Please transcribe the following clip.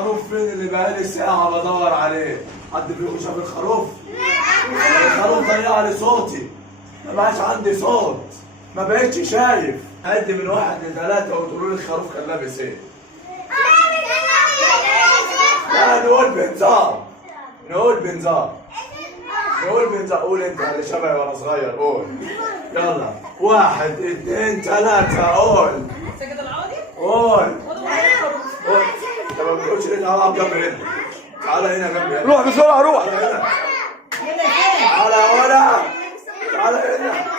الخروف فين اللي بقالي ساعة بدور عليه؟ حد فيكم شاف الخروف؟ الخروف ضيع لي صوتي، ما بقاش عندي صوت، ما بقتش شايف. عد من 1 ل3 وتقولوا لي الخروف كان لابس ايه؟ لا نقول بنزار، نقول بنزار، نقول بنزار. قول انت اللي شبهي وانا صغير، قول. يلا 1 2 3 قول. سجد العوضي؟ قول. قول. انت ما بتقولش ليه؟ تعالى جنب هنا. تعالى هنا جنبي هنا. روح بسرعة روح. تعالى هنا. تعالى هنا. تعالى هنا.